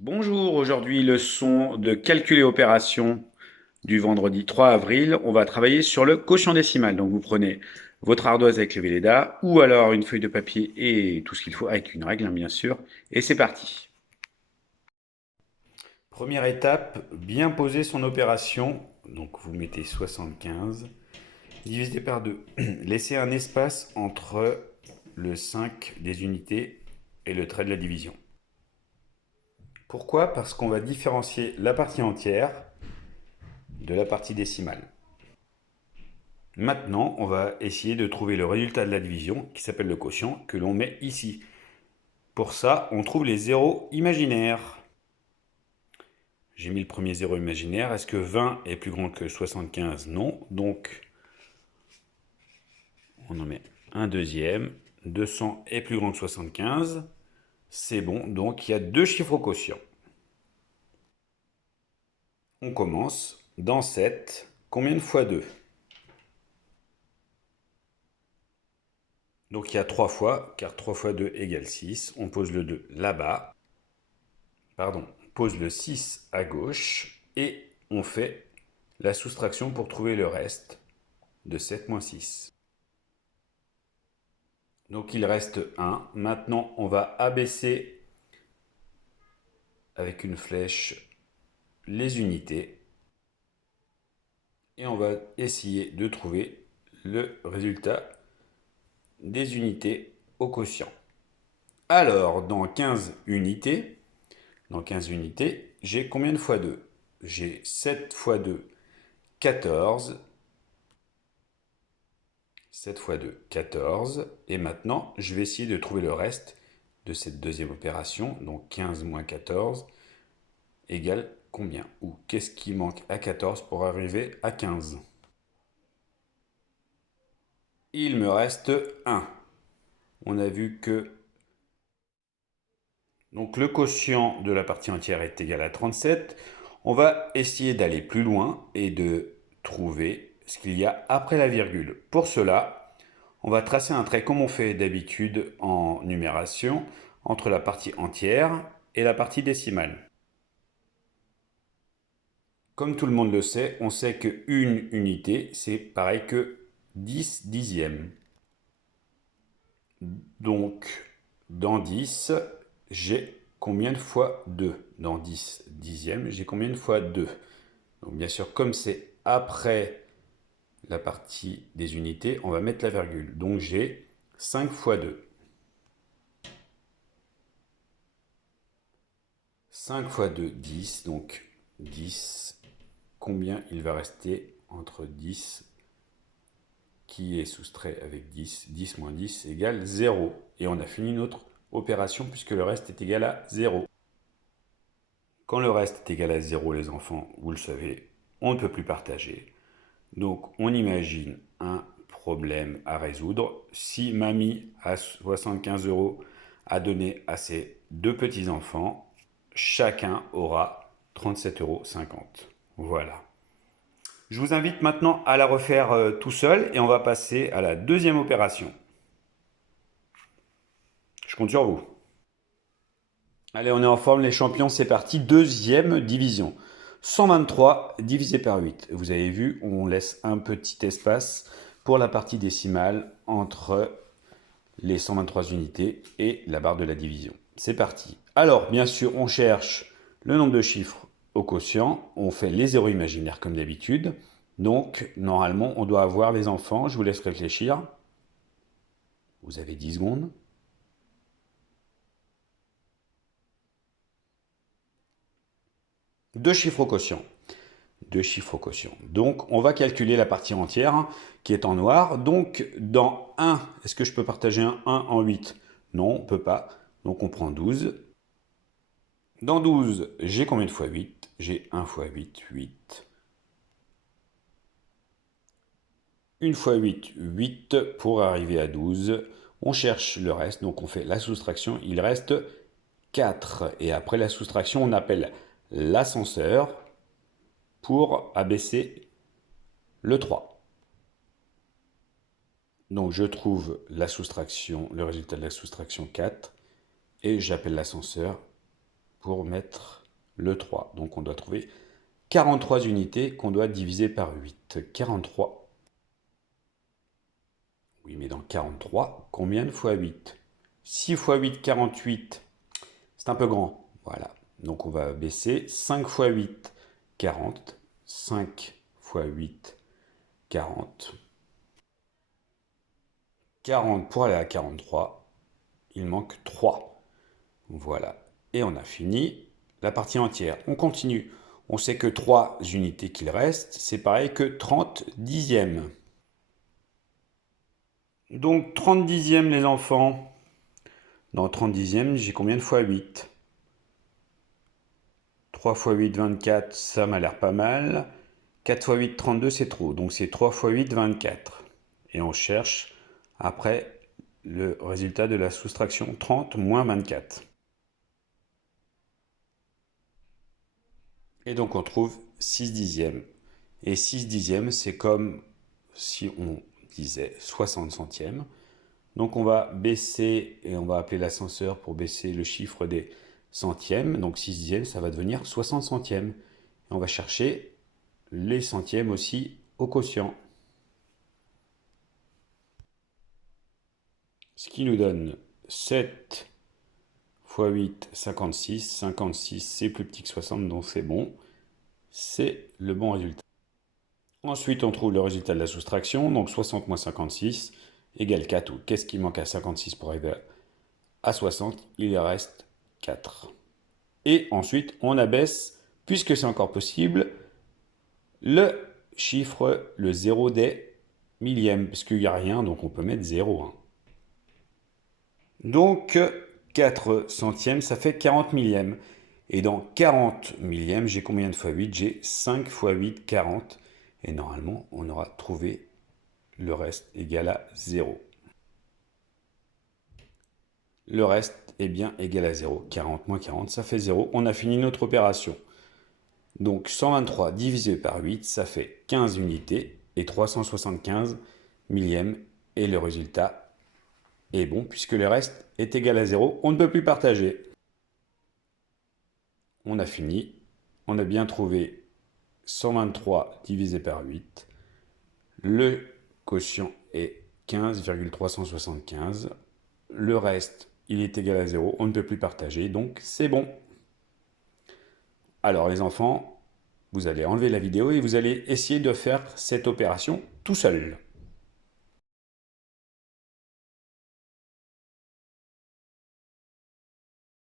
Bonjour, aujourd'hui leçon de calcul et opération du vendredi 3 avril. On va travailler sur le quotient décimal. Donc vous prenez votre ardoise avec le Velleda ou alors une feuille de papier et tout ce qu'il faut avec une règle bien sûr. Et c'est parti. Première étape, bien poser son opération. Donc vous mettez 75 divisé par 2. Laissez un espace entre le 5 des unités et le trait de la division. Pourquoi? Parce qu'on va différencier la partie entière de la partie décimale. Maintenant, on va essayer de trouver le résultat de la division, qui s'appelle le quotient, que l'on met ici. Pour ça, on trouve les zéros imaginaires. J'ai mis le premier zéro imaginaire. Est-ce que 20 est plus grand que 75? Non. Donc, on en met un deuxième. 200 est plus grand que 75. C'est bon. Donc, il y a deux chiffres au quotient. On commence. Dans 7, combien de fois 2? Donc, il y a 3 fois, car 3 fois 2 égale 6. On pose le 2 là-bas. Pardon, on pose le 6 à gauche et on fait la soustraction pour trouver le reste de 7 moins 6. Donc il reste 1. Maintenant, on va abaisser avec une flèche les unités et on va essayer de trouver le résultat des unités au quotient. Alors, dans 15 unités, j'ai combien de fois 2? J'ai 7 fois 2, 14. 7 fois 2, 14. Et maintenant, je vais essayer de trouver le reste de cette deuxième opération. Donc 15 moins 14 égale combien? Ou qu'est-ce qui manque à 14 pour arriver à 15? Il me reste 1. On a vu que donc le quotient de la partie entière est égal à 37. On va essayer d'aller plus loin et de trouver ce qu'il y a après la virgule. Pour cela, on va tracer un trait comme on fait d'habitude en numération entre la partie entière et la partie décimale. Comme tout le monde le sait, on sait que une unité, c'est pareil que 10 dixièmes. Donc, dans 10, j'ai combien de fois 2? Dans 10 dixièmes, j'ai combien de fois 2? Donc, bien sûr, comme c'est après la partie des unités, on va mettre la virgule. Donc, j'ai 5 fois 2. 5 fois 2, 10. Donc 10, combien il va rester entre 10 qui est soustrait avec 10? 10 moins 10 égale 0. Et on a fini notre opération puisque le reste est égal à 0. Quand le reste est égal à 0, les enfants, vous le savez, on ne peut plus partager. Donc on imagine un problème à résoudre. Si mamie à 75 euros a donné à ses deux petits-enfants, chacun aura 37,50 €. Voilà. Je vous invite maintenant à la refaire tout seul et on va passer à la deuxième opération. Je compte sur vous. Allez, on est en forme, les champions, c'est parti. Deuxième division. 123 divisé par 8. Vous avez vu, on laisse un petit espace pour la partie décimale entre les 123 unités et la barre de la division. C'est parti. Alors, bien sûr, on cherche le nombre de chiffres au quotient. On fait les zéros imaginaires comme d'habitude. Donc, normalement, on doit avoir les enfants. Je vous laisse réfléchir. Vous avez 10 secondes. Deux chiffres au quotient. Deux chiffres au quotient. Donc, on va calculer la partie entière hein, qui est en noir. Donc, dans 1, est-ce que je peux partager un 1 en 8? Non, on ne peut pas. Donc, on prend 12. Dans 12, j'ai combien de fois 8? J'ai 1 fois 8, 8. 1 fois 8, 8 pour arriver à 12. On cherche le reste, donc on fait la soustraction. Il reste 4. Et après la soustraction, on appelle l'ascenseur pour abaisser le 3. Donc je trouve la soustraction, le résultat de la soustraction 4 et j'appelle l'ascenseur pour mettre le 3. Donc on doit trouver 43 unités qu'on doit diviser par 8. 43. Oui, mais dans 43, combien de fois 8? 6 fois 8, 48. C'est un peu grand. Voilà. Donc on va baisser. 5 fois 8, 40. 5 fois 8, 40. 40 pour aller à 43. Il manque 3. Voilà. Et on a fini la partie entière. On continue. On sait que 3 unités qu'il reste, c'est pareil que 30 dixièmes. Donc 30 dixièmes les enfants. Dans 30 dixièmes, j'ai combien de fois 8? 3 fois 8, 24, ça m'a l'air pas mal. 4 fois 8, 32, c'est trop. Donc c'est 3 fois 8, 24. Et on cherche après le résultat de la soustraction 30 moins 24. Et donc on trouve 6 dixièmes. Et 6 dixièmes, c'est comme si on disait 60 centièmes. Donc on va baisser et on va appeler l'ascenseur pour baisser le chiffre des centièmes. Donc 6 dixièmes, ça va devenir 60 centièmes. Et on va chercher les centièmes aussi au quotient. Ce qui nous donne 7 fois 8, 56. 56, c'est plus petit que 60, donc c'est bon. C'est le bon résultat. Ensuite, on trouve le résultat de la soustraction. Donc 60 moins 56 égale 4. Ou qu'est-ce qui manque à 56 pour arriver à 60? Il reste 4. Et ensuite, on abaisse, puisque c'est encore possible, le chiffre, le 0 des millièmes, parce qu'il n'y a rien, donc on peut mettre 0. Hein. Donc 4 centièmes, ça fait 40 millièmes. Et dans 40 millièmes, j'ai combien de fois 8? J'ai 5 fois 8, 40. Et normalement, on aura trouvé le reste égal à 0. Le reste est bien égal à 0. 40 moins 40, ça fait 0. On a fini notre opération. Donc 123 divisé par 8, ça fait 15 unités et 375 millièmes. Et le résultat est bon puisque le reste est égal à 0. On ne peut plus partager. On a fini. On a bien trouvé 123 divisé par 8. Le quotient est 15,375. Le reste, il est égal à 0. On ne peut plus partager, donc c'est bon. Alors les enfants, vous allez enlever la vidéo et vous allez essayer de faire cette opération tout seul.